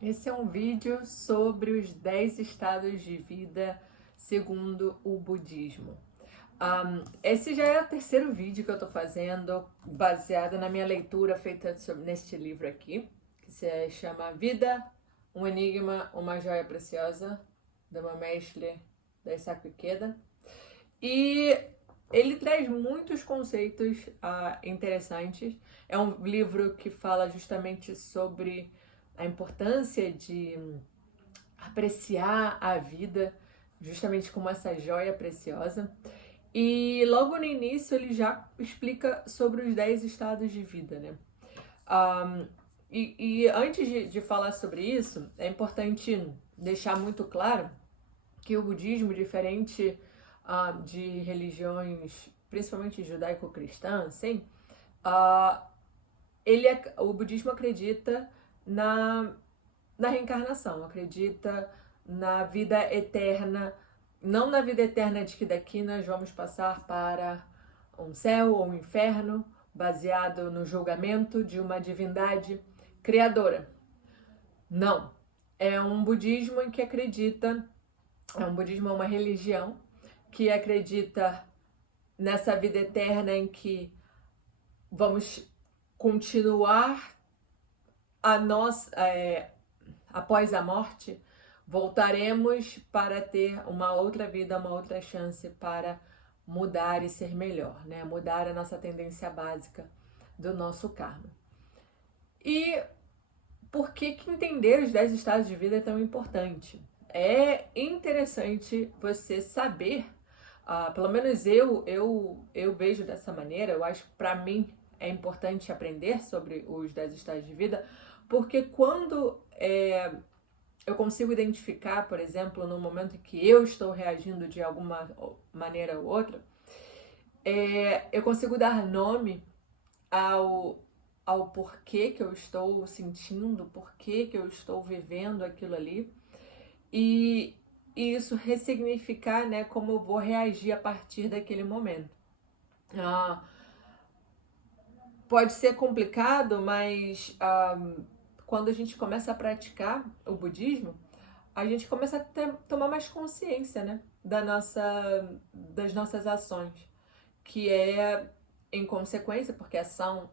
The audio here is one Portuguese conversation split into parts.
Esse é um vídeo sobre os 10 estados de vida segundo o budismo. Esse já é o terceiro vídeo que eu tô fazendo, baseado na minha leitura feita neste livro aqui, que se chama Vida, um Enigma, uma Joia Preciosa, do mestre Daisaku Ikeda. E ele traz muitos conceitos interessantes. É um livro que fala justamente sobre a importância de apreciar a vida, justamente como essa joia preciosa. E logo no início ele já explica sobre os 10 estados de vida, né? E antes de falar sobre isso, é importante deixar muito claro que o budismo, diferente de religiões, principalmente judaico-cristãs, assim, o budismo acredita na reencarnação, acredita na vida eterna, não na vida eterna de que daqui nós vamos passar para um céu ou um inferno, baseado no julgamento de uma divindade criadora. Não. É um budismo em que acredita, é uma religião que acredita nessa vida eterna em que vamos continuar após a morte, voltaremos para ter uma outra vida, uma outra chance para mudar e ser melhor, né? Mudar a nossa tendência básica do nosso karma. E por que entender os 10 estados de vida é tão importante? É interessante você saber, pelo menos eu vejo dessa maneira, eu acho que para mim é importante aprender sobre os 10 estados de vida, porque quando eu consigo identificar, por exemplo, no momento em que eu estou reagindo de alguma maneira ou outra, eu consigo dar nome ao porquê que eu estou sentindo, porquê que eu estou vivendo aquilo ali, e isso ressignificar, né, como eu vou reagir a partir daquele momento. Pode ser complicado, mas quando a gente começa a praticar o budismo, a gente começa a tomar mais consciência, né, das nossas ações, que é em consequência, porque ação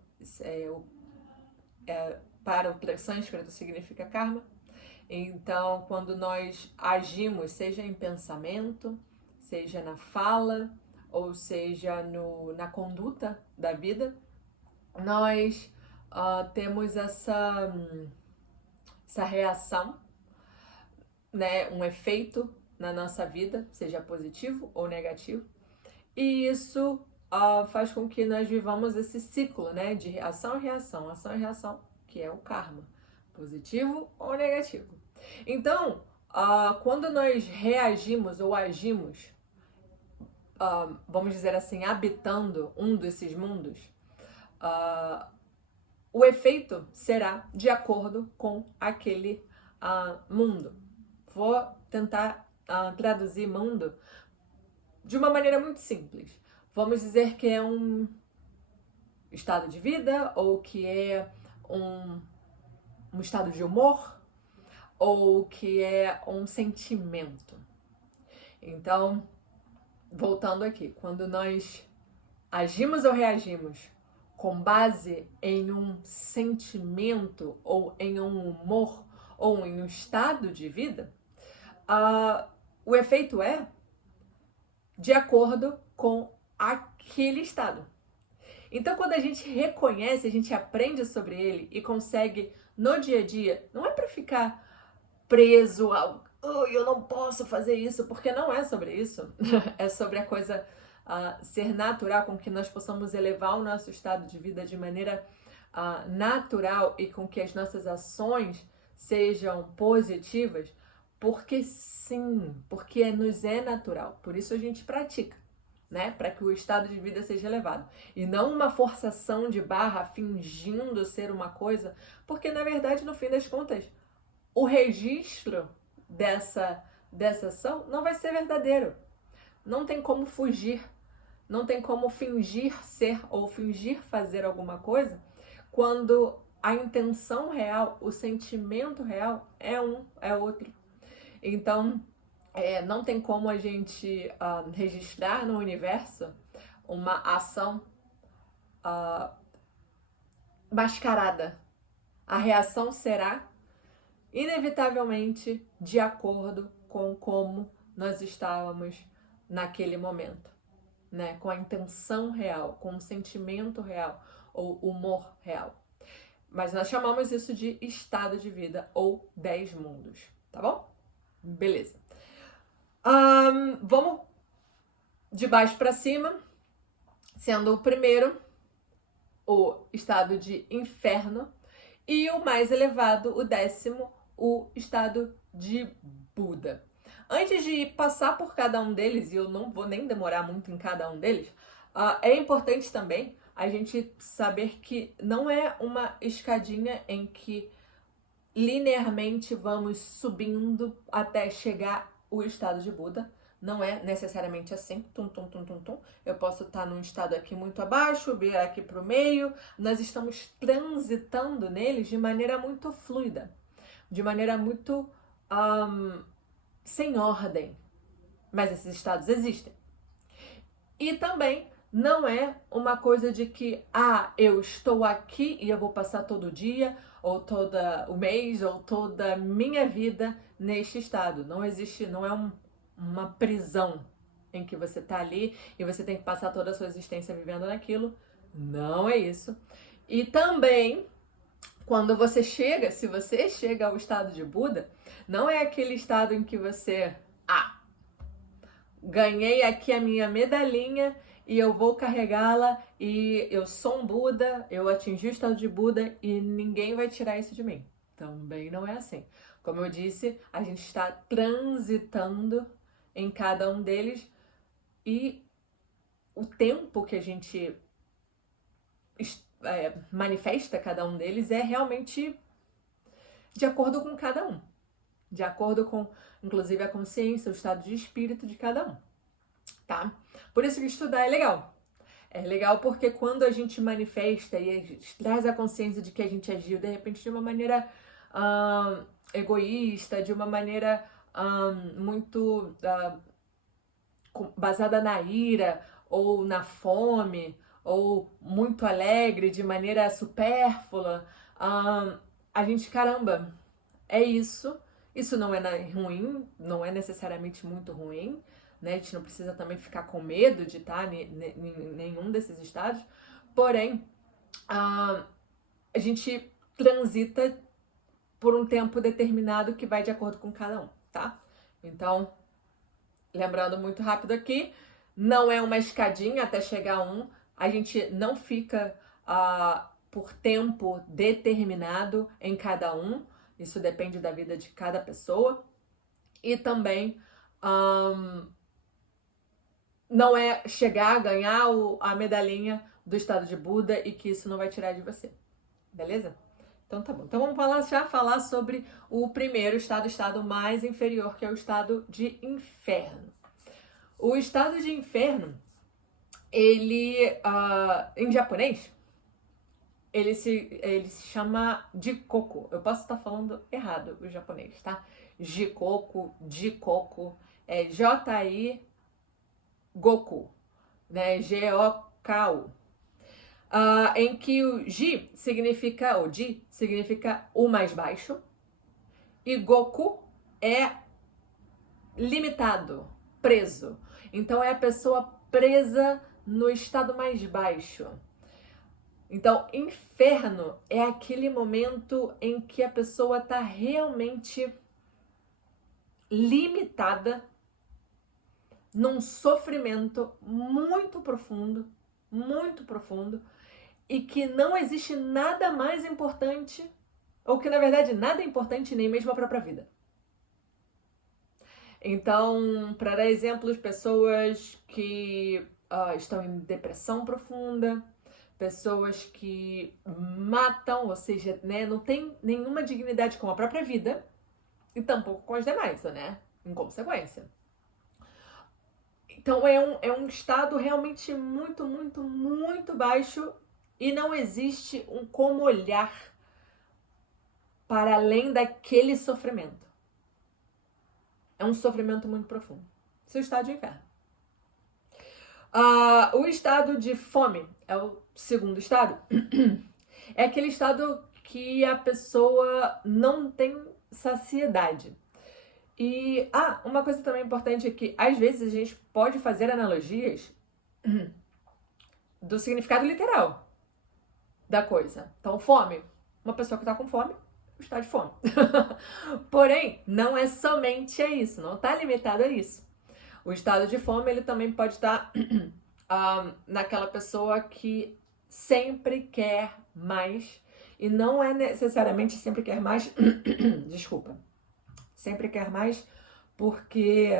para o sânscrito significa karma. Então, quando nós agimos, seja em pensamento, seja na fala, ou seja na conduta da vida, nós temos essa reação, né, um efeito na nossa vida, seja positivo ou negativo, e isso faz com que nós vivamos esse ciclo, né, de ação e reação, que é o karma, positivo ou negativo. Então, quando nós reagimos ou agimos, vamos dizer assim, habitando um desses mundos, o efeito será de acordo com aquele mundo. Vou tentar traduzir mundo de uma maneira muito simples. Vamos dizer que é um estado de vida, ou que é um estado de humor, ou que é um sentimento. Então, voltando aqui, quando nós agimos ou reagimos com base em um sentimento, ou em um humor, ou em um estado de vida, o efeito é de acordo com aquele estado. Então, quando a gente reconhece, a gente aprende sobre ele e consegue, no dia a dia, não é para ficar preso ao eu não posso fazer isso, porque não é sobre isso. É sobre a coisa ser natural, com que nós possamos elevar o nosso estado de vida de maneira natural e com que as nossas ações sejam positivas, porque sim, porque nos é natural. Por isso a gente pratica, né? Para que o estado de vida seja elevado. E não uma forçação de barra fingindo ser uma coisa, porque na verdade, no fim das contas, o registro dessa ação não vai ser verdadeiro. Não tem como fugir, não tem como fingir ser ou fingir fazer alguma coisa quando a intenção real, o sentimento real é outro. Então, não tem como a gente registrar no universo uma ação mascarada. A reação será inevitavelmente de acordo com como nós estávamos naquele momento, né? Com a intenção real, com o sentimento real ou humor real. Mas nós chamamos isso de estado de vida ou 10 mundos, tá bom? Beleza. Vamos de baixo para cima, sendo o primeiro o estado de inferno e o mais elevado, o 10º, o estado de Buda. Antes de passar por cada um deles, e eu não vou nem demorar muito em cada um deles, é importante também a gente saber que não é uma escadinha em que linearmente vamos subindo até chegar o estado de Buda. Não é necessariamente assim, tum, tum, tum, tum, tum. Eu posso estar num estado aqui muito abaixo, vir aqui para o meio. Nós estamos transitando neles de maneira muito fluida, de maneira muito sem ordem. Mas esses estados existem. E também não é uma coisa de que, eu estou aqui e eu vou passar todo dia, ou todo o mês, ou toda a minha vida neste estado. Não existe, não é uma prisão em que você tá ali e você tem que passar toda a sua existência vivendo naquilo. Não é isso. E também, quando você chega, se você chega ao estado de Buda, não é aquele estado em que você, ganhei aqui a minha medalhinha e eu vou carregá-la e eu sou um Buda, eu atingi o estado de Buda e ninguém vai tirar isso de mim. Também não é assim. Como eu disse, a gente está transitando em cada um deles e o tempo que a gente manifesta cada um deles é realmente de acordo com cada um. De acordo com, inclusive, a consciência, o estado de espírito de cada um, tá? Por isso que estudar é legal. É legal porque quando a gente manifesta e a gente traz a consciência de que a gente agiu, de repente, de uma maneira egoísta, de uma maneira muito baseada na ira, ou na fome, ou muito alegre, de maneira supérflua, a gente, caramba, é isso. Isso não é ruim, não é necessariamente muito ruim, né? A gente não precisa também ficar com medo de estar em nenhum desses estados. Porém, a gente transita por um tempo determinado que vai de acordo com cada um, tá? Então, lembrando muito rápido aqui, não é uma escadinha até chegar a um. A gente não fica por tempo determinado em cada um. Isso depende da vida de cada pessoa. E também não é chegar a ganhar a medalhinha do estado de Buda e que isso não vai tirar de você. Beleza? Então tá bom. Então vamos falar sobre o primeiro estado, o estado mais inferior, que é o estado de inferno. O estado de inferno, ele, em japonês, ele se chama Jikoku. Eu posso estar falando errado o japonês, tá? Jikoku, é J-I-Goku, né? G-O-K-U. Em que o Ji significa o mais baixo e Goku é limitado, preso. Então é a pessoa presa no estado mais baixo. Então, inferno é aquele momento em que a pessoa está realmente limitada num sofrimento muito profundo, e que não existe nada mais importante, ou que na verdade nada é importante, nem mesmo a própria vida. Então, para dar exemplos, pessoas que estão em depressão profunda, pessoas que matam, ou seja, né, não tem nenhuma dignidade com a própria vida e tampouco com as demais, né? Em consequência. Então é um estado realmente muito baixo e não existe como olhar para além daquele sofrimento. É um sofrimento muito profundo. Seu estado de inferno. O estado de fome é o segundo estado. É aquele estado que a pessoa não tem saciedade. E, uma coisa também importante é que, às vezes, a gente pode fazer analogias do significado literal da coisa. Então, fome. Uma pessoa que está com fome está de fome. Porém, não é somente a isso, não está limitado a isso. O estado de fome, ele também pode estar naquela pessoa que sempre quer mais, e não é necessariamente sempre quer mais, desculpa, sempre quer mais porque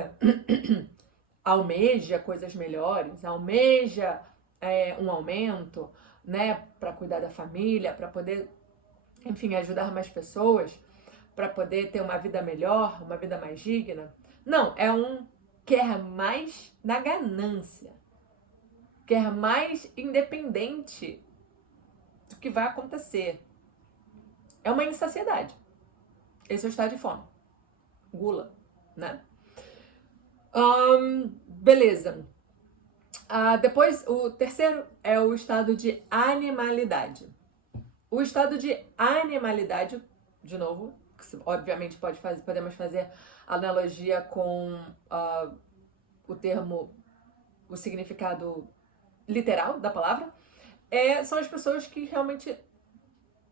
almeja coisas melhores, almeja um aumento, né, para cuidar da família, para poder, enfim, ajudar mais pessoas, para poder ter uma vida melhor, uma vida mais digna. Não, é quer mais na ganância, quer mais independente do que vai acontecer. É uma insaciedade. Esse é o estado de fome. Gula, né? Beleza. Depois, o terceiro é o estado de animalidade. O estado de animalidade, de novo, obviamente podemos fazer analogia com o significado literal da palavra, são as pessoas que realmente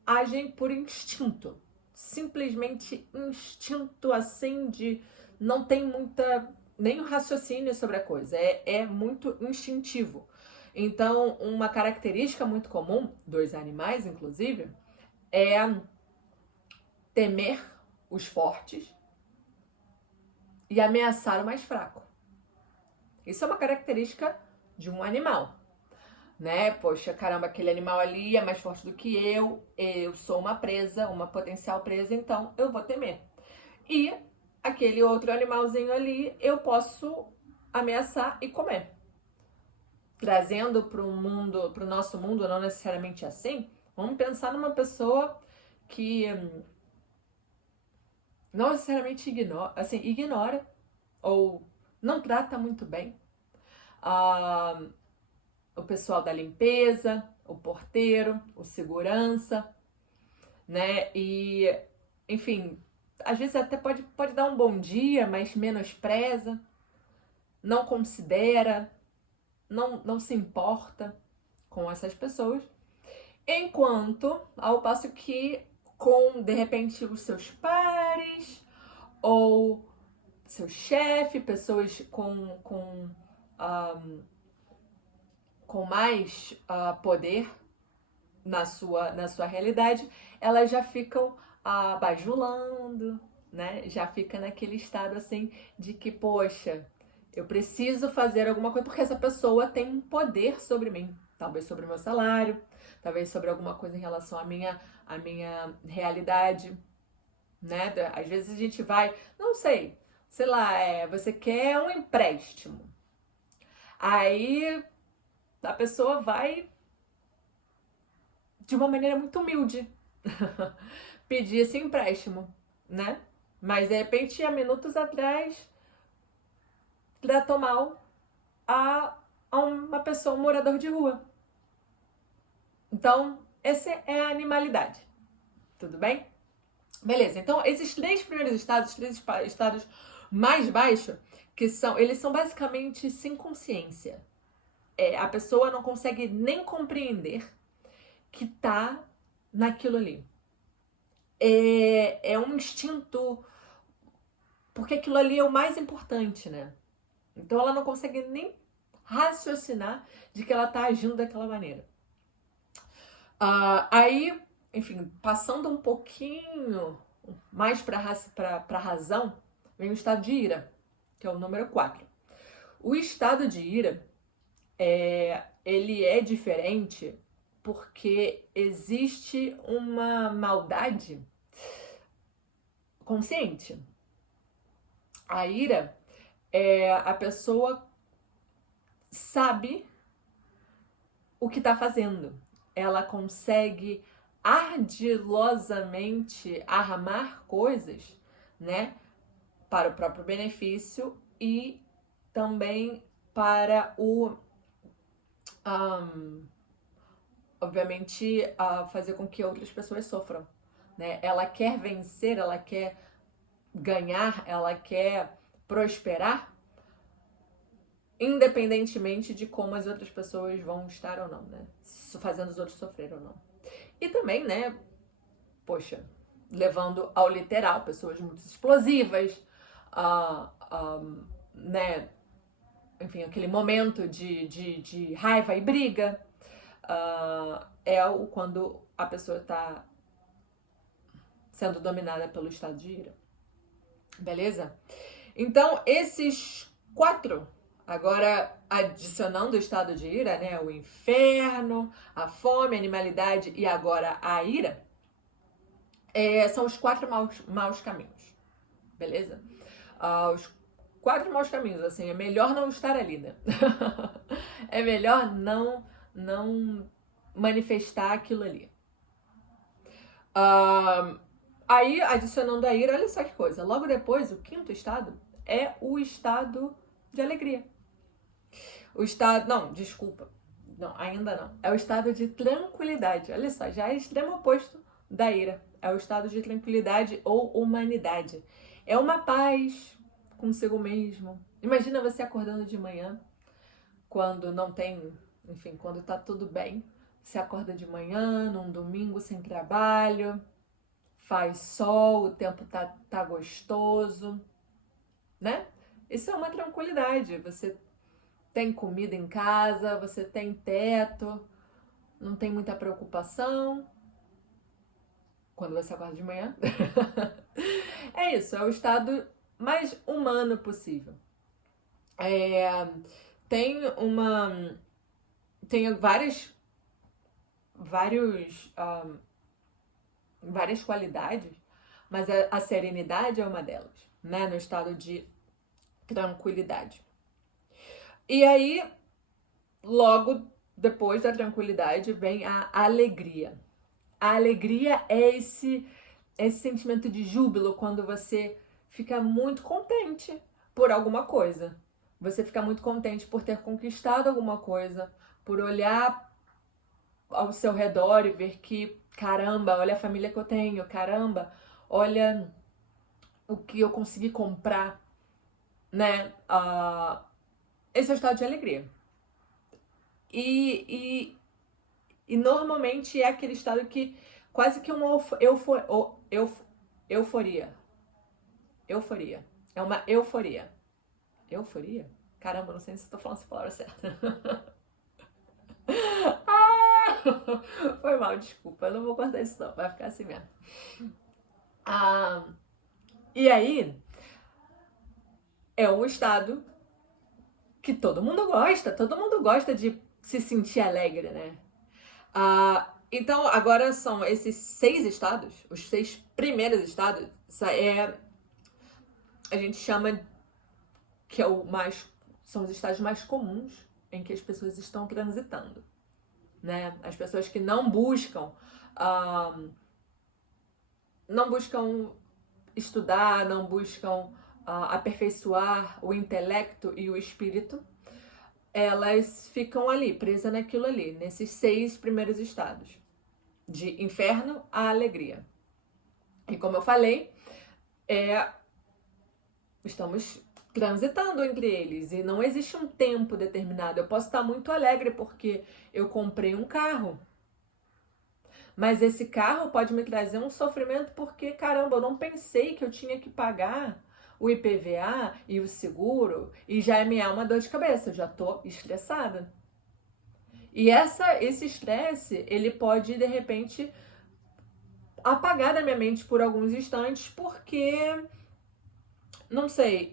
agem por instinto. Simplesmente instinto, assim, de não tem nem o raciocínio sobre a coisa, é muito instintivo. Então, uma característica muito comum dos animais, inclusive, é temer os fortes e ameaçar o mais fraco. Isso é uma característica de um animal, né? Poxa, caramba, aquele animal ali é mais forte do que eu sou uma presa, uma potencial presa, então eu vou temer. E aquele outro animalzinho ali eu posso ameaçar e comer. Trazendo para o nosso mundo, não necessariamente assim, vamos pensar numa pessoa que não necessariamente ignora ou não trata muito bem o pessoal da limpeza, o porteiro, o segurança, né? E, enfim, às vezes até pode dar um bom dia, mas menospreza, não considera, não se importa com essas pessoas, ao passo que com, de repente, os seus pares ou seu chefe, pessoas com mais poder na sua realidade, elas já ficam bajulando, né? Já fica naquele estado assim de que, poxa, eu preciso fazer alguma coisa porque essa pessoa tem um poder sobre mim, talvez sobre o meu salário, talvez sobre alguma coisa em relação à minha realidade, né? Às vezes a gente vai, não sei lá, você quer um empréstimo, aí a pessoa vai de uma maneira muito humilde pedir esse empréstimo, né? Mas de repente, há minutos atrás, tratou mal a uma pessoa, um morador de rua. Então, essa é a animalidade. Tudo bem? Beleza, então esses três primeiros estados, os três estados mais baixos, eles são basicamente sem consciência. A pessoa não consegue nem compreender que tá naquilo ali. É um instinto, porque aquilo ali é o mais importante, né? Então ela não consegue nem raciocinar de que ela tá agindo daquela maneira. Aí, enfim, passando um pouquinho mais para razão, vem o estado de ira, que é o número 4. O estado de ira, ele é diferente porque existe uma maldade consciente. A ira a pessoa sabe o que está fazendo. Ela consegue ardilosamente armar coisas, né, para o próprio benefício e também para obviamente, fazer com que outras pessoas sofram, né? Ela quer vencer, ela quer ganhar, ela quer prosperar, independentemente de como as outras pessoas vão estar ou não, né? Fazendo os outros sofrer ou não. E também, né, poxa, levando ao literal, pessoas muito explosivas, né, enfim, aquele momento de raiva e briga, quando a pessoa está sendo dominada pelo estado de ira. Beleza? Então, esses 4, agora adicionando o estado de ira, né? O inferno, a fome, a animalidade e agora a ira, são os 4 maus caminhos. Beleza? Os 4 maus caminhos, assim, é melhor não estar ali, né? É melhor não manifestar aquilo ali. Aí, adicionando a ira, olha só que coisa. Logo depois, o 5º estado é o estado de alegria. O estado... Não, desculpa. Não, ainda não. É o estado de tranquilidade. Olha só, já é extremo oposto da ira. É o estado de tranquilidade ou humanidade. É uma paz consigo mesmo. Imagina você acordando de manhã, quando não tem... Enfim, quando tá tudo bem. Você acorda de manhã, num domingo sem trabalho... Faz sol, o tempo tá gostoso, né? Isso é uma tranquilidade. Você tem comida em casa, você tem teto, não tem muita preocupação quando você acorda de manhã. É isso, é o estado mais humano possível. Tem várias qualidades, mas a serenidade é uma delas, né? No estado de tranquilidade. E aí, logo depois da tranquilidade, vem a alegria. A alegria é esse sentimento de júbilo quando você fica muito contente por alguma coisa. Você fica muito contente por ter conquistado alguma coisa, por olhar ao seu redor e ver que, caramba, olha a família que eu tenho, caramba, olha o que eu consegui comprar, né? Esse é o estado de alegria. E normalmente é aquele estado que quase que uma euforia. Euforia. É uma euforia. Euforia? Caramba, não sei se estou falando essa palavra certa. Foi mal, desculpa. Eu não vou cortar isso não, vai ficar assim mesmo. E aí, é um estado que todo mundo gosta de se sentir alegre, né? Então, agora são esses 6 estados, os 6 primeiros estados, a gente chama que são os estados mais comuns em que as pessoas estão transitando, né? As pessoas que não buscam estudar, não buscam aperfeiçoar o intelecto e o espírito, elas ficam ali, presas naquilo ali, nesses 6 primeiros estados, de inferno à alegria. E como eu falei, estamos transitando entre eles e não existe um tempo determinado. Eu posso estar muito alegre porque eu comprei um carro, mas esse carro pode me trazer um sofrimento porque, caramba, eu não pensei que eu tinha que pagar o IPVA e o seguro e já me é uma dor de cabeça, eu já tô estressada. E esse estresse, ele pode, de repente, apagar da minha mente por alguns instantes porque... Não sei,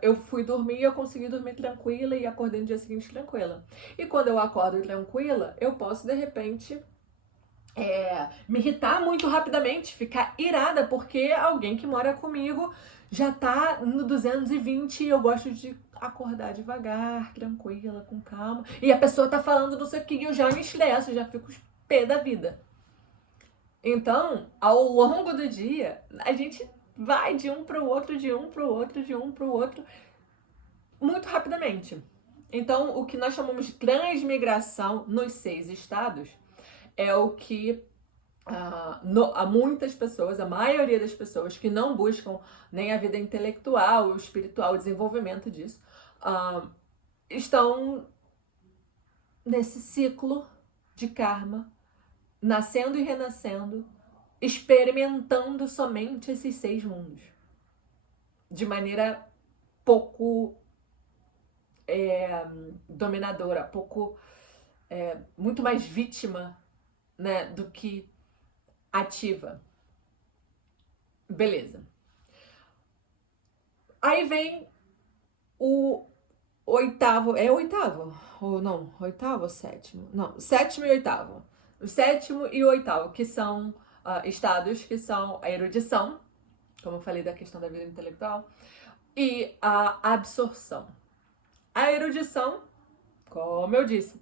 eu fui dormir e eu consegui dormir tranquila e acordei no dia seguinte tranquila. E quando eu acordo tranquila, eu posso, de repente, me irritar muito rapidamente, ficar irada, porque alguém que mora comigo já tá no 220 e eu gosto de acordar devagar, tranquila, com calma. E a pessoa tá falando não sei o que e eu já me estresso, já fico pé da vida. Então, ao longo do dia, a gente vai de um para o outro, de um para o outro, de um para o outro, muito rapidamente. Então, o que nós chamamos de transmigração nos 6 estados é o que há muitas pessoas, a maioria das pessoas que não buscam nem a vida intelectual, o espiritual, o desenvolvimento disso, estão nesse ciclo de karma, nascendo e renascendo, experimentando somente esses 6 mundos, de maneira pouco dominadora, muito mais vítima, né, do que ativa. Beleza. Aí vem o oitavo, é o oitavo? Ou não, oitavo ou sétimo? Não, sétimo e oitavo. O sétimo e o oitavo, que são estados que são a erudição, como eu falei da questão da vida intelectual, e a absorção. A erudição, como eu disse,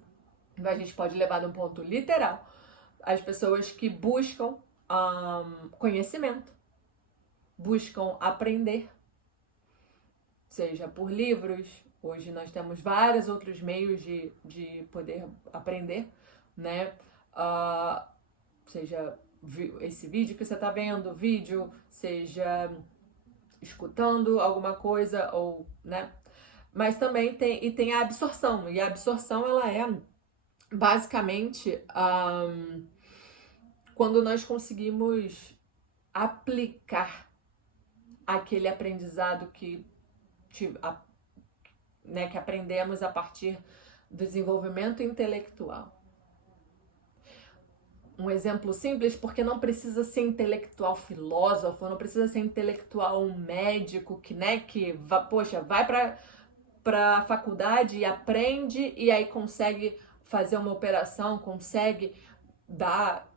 a gente pode levar de um ponto literal as pessoas que buscam conhecimento, buscam aprender, seja por livros. Hoje nós temos vários outros meios de poder aprender, né? Seja esse vídeo que você está vendo, seja escutando alguma coisa, ou, né? Mas também tem a absorção, e a absorção, ela é basicamente quando nós conseguimos aplicar aquele aprendizado que aprendemos a partir do desenvolvimento intelectual. Um exemplo simples, porque não precisa ser intelectual filósofo, não precisa ser intelectual médico que vai para a faculdade e aprende e aí consegue fazer uma operação, consegue dar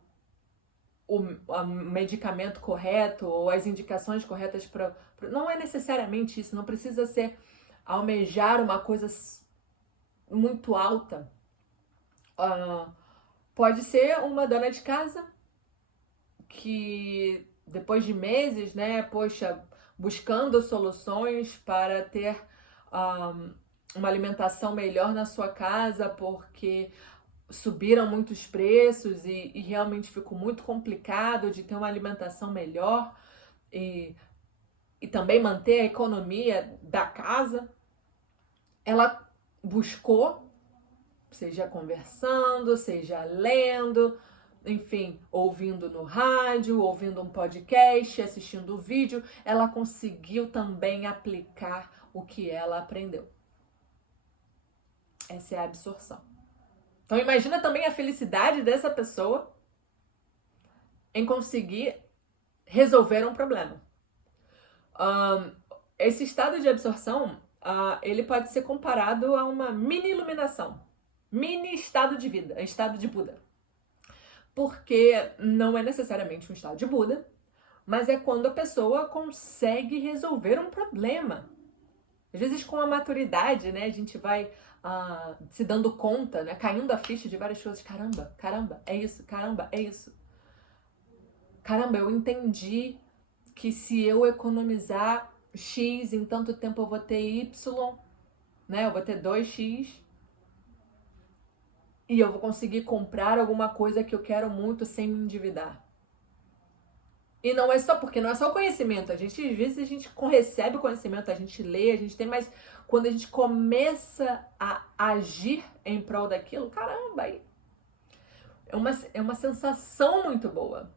o medicamento correto ou as indicações corretas para... Não é necessariamente isso, não precisa ser almejar uma coisa muito alta. Pode ser uma dona de casa que depois de meses, né, buscando soluções para ter uma alimentação melhor na sua casa, porque subiram muitos preços e realmente ficou muito complicado de ter uma alimentação melhor e também manter a economia da casa. Ela buscou, seja conversando, seja lendo, enfim, ouvindo no rádio, ouvindo um podcast, assistindo vídeo, ela conseguiu também aplicar o que ela aprendeu. Essa é a absorção. Então imagina também a felicidade dessa pessoa em conseguir resolver um problema. Esse estado de absorção, ele pode ser comparado a uma mini iluminação, mini estado de vida, estado de Buda. Porque não é necessariamente um estado de Buda, mas é quando a pessoa consegue resolver um problema. Às vezes com a maturidade, né, a gente vai se dando conta, né, caindo a ficha de várias coisas. Caramba, é isso, caramba, é isso. Caramba, eu entendi que se eu economizar X em tanto tempo eu vou ter Y, né, eu vou ter 2X, e eu vou conseguir comprar alguma coisa que eu quero muito sem me endividar. E não é só porque não é só o conhecimento. Às vezes a gente recebe o conhecimento, a gente lê, a gente tem, mas quando a gente começa a agir em prol daquilo, caramba, aí é uma sensação muito boa.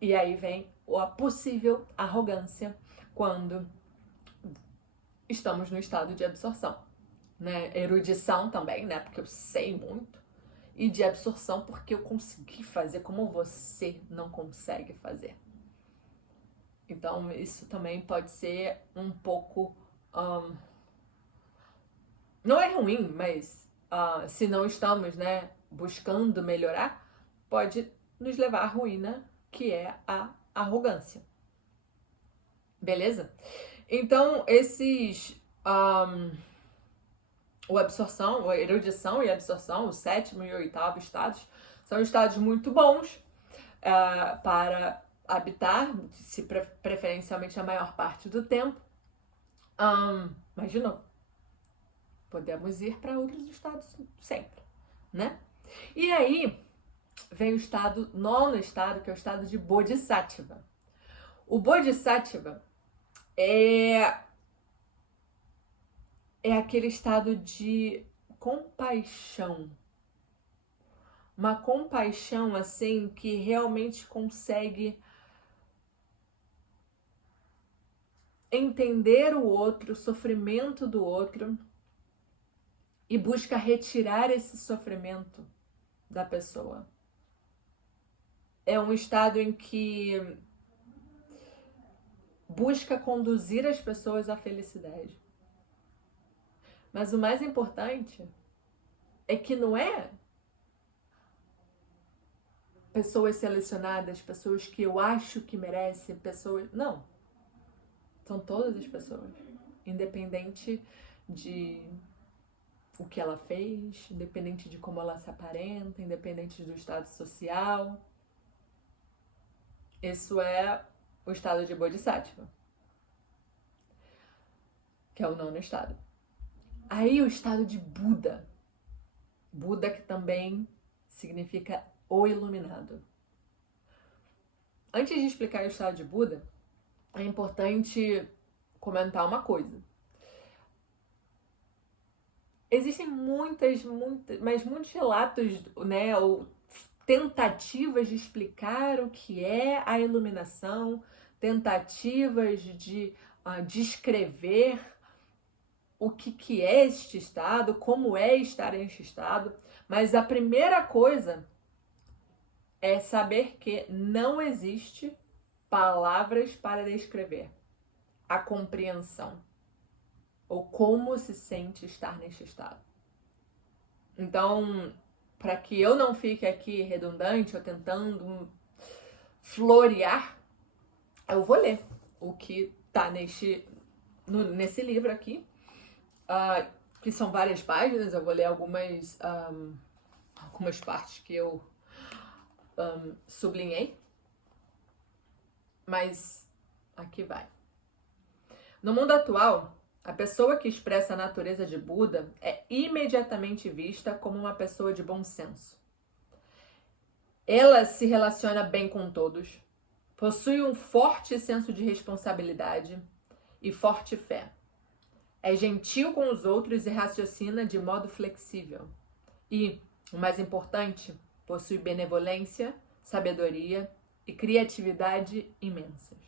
E aí vem a possível arrogância quando estamos no estado de absorção, né? Erudição também, né? Porque eu sei muito. E de absorção porque eu consegui fazer como você não consegue fazer. Então isso também pode ser um pouco... não é ruim, mas se não estamos, né, buscando melhorar, pode nos levar à ruína, que é a arrogância. Beleza? Então esses... a erudição e a absorção, o sétimo e o oitavo estados, são estados muito bons, para habitar, se preferencialmente a maior parte do tempo. Mas, de novo, podemos ir para outros estados sempre, né? E aí vem o nono estado, que é o estado de Bodhisattva. O Bodhisattva é aquele estado de compaixão. Uma compaixão, assim, que realmente consegue entender o outro, o sofrimento do outro, e busca retirar esse sofrimento da pessoa. É um estado em que busca conduzir as pessoas à felicidade. Mas o mais importante é que não é pessoas selecionadas, pessoas que eu acho que merecem, pessoas... Não. São todas as pessoas. Independente de o que ela fez, independente de como ela se aparenta, independente do estado social. Isso é o estado de Bodhisattva, que é o nono estado. Aí o estado de Buda. Buda, que também significa o iluminado. Antes de explicar o estado de Buda, é importante comentar uma coisa. Existem muitos relatos, né, ou tentativas de explicar o que é a iluminação, tentativas de descrever o que é este estado, como é estar neste estado, mas a primeira coisa é saber que não existe palavras para descrever a compreensão ou como se sente estar neste estado. Então, para que eu não fique aqui redundante ou tentando florear, eu vou ler o que está nesse livro aqui, que são várias páginas. Eu vou ler algumas partes que eu sublinhei, mas aqui vai. No mundo atual, a pessoa que expressa a natureza de Buda é imediatamente vista como uma pessoa de bom senso. Ela se relaciona bem com todos, possui um forte senso de responsabilidade e forte fé. É gentil com os outros e raciocina de modo flexível. E, o mais importante, possui benevolência, sabedoria e criatividade imensas.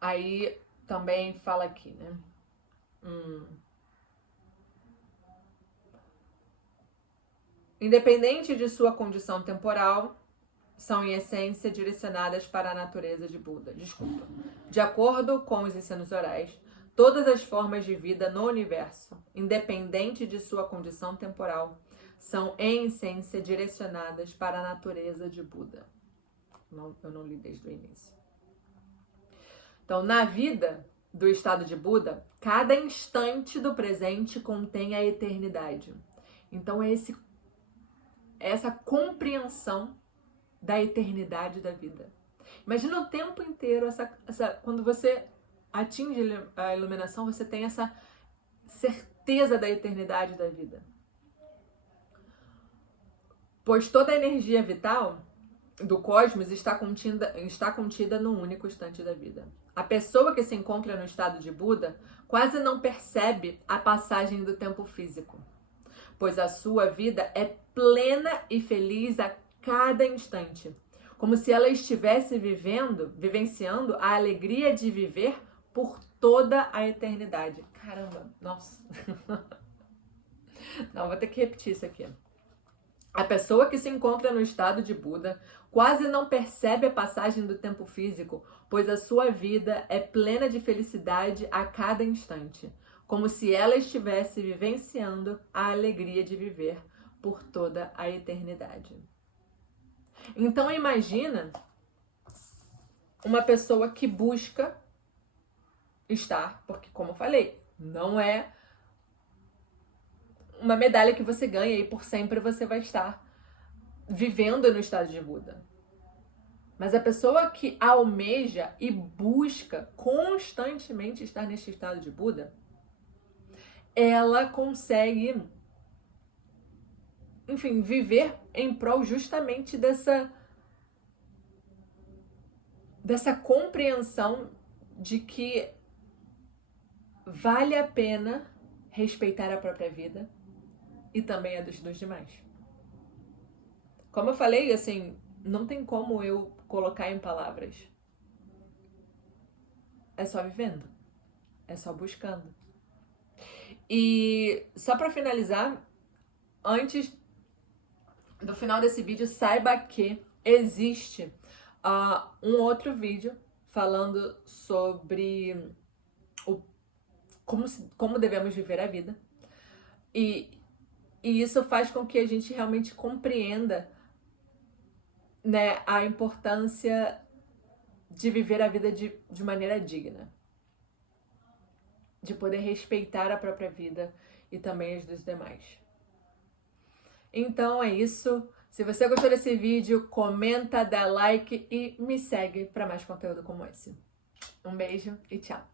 Aí também fala aqui, né? Independente de sua condição temporal, são em essência direcionadas para a natureza de Buda. De acordo com os ensinos orais, todas as formas de vida no universo, independente de sua condição temporal, são em essência direcionadas para a natureza de Buda. Eu não li desde o início. Então, na vida do estado de Buda, cada instante do presente contém a eternidade. Então, é essa compreensão da eternidade da vida. Imagina o tempo inteiro, quando você atinge a iluminação, você tem essa certeza da eternidade da vida. Pois toda a energia vital do cosmos está contida num único instante da vida. A pessoa que se encontra no estado de Buda quase não percebe a passagem do tempo físico, pois a sua vida é plena e feliz a cada instante, como se ela estivesse vivenciando a alegria de viver por toda a eternidade. Caramba, nossa. Não, vou ter que repetir isso aqui. A pessoa que se encontra no estado de Buda quase não percebe a passagem do tempo físico, pois a sua vida é plena de felicidade a cada instante, como se ela estivesse vivenciando a alegria de viver por toda a eternidade. Então imagina uma pessoa que busca estar, porque como eu falei, não é uma medalha que você ganha e por sempre você vai estar vivendo no estado de Buda. Mas a pessoa que almeja e busca constantemente estar neste estado de Buda, ela consegue, enfim, viver em prol justamente dessa compreensão de que vale a pena respeitar a própria vida e também a dos demais. Como eu falei, assim, não tem como eu colocar em palavras. É só vivendo. É só buscando. E só para finalizar, antes do final desse vídeo, saiba que existe um outro vídeo falando sobre como devemos viver a vida. E isso faz com que a gente realmente compreenda, né, a importância de viver a vida de maneira digna. De poder respeitar a própria vida e também as dos demais. Então é isso. Se você gostou desse vídeo, comenta, dá like e me segue para mais conteúdo como esse. Um beijo e tchau!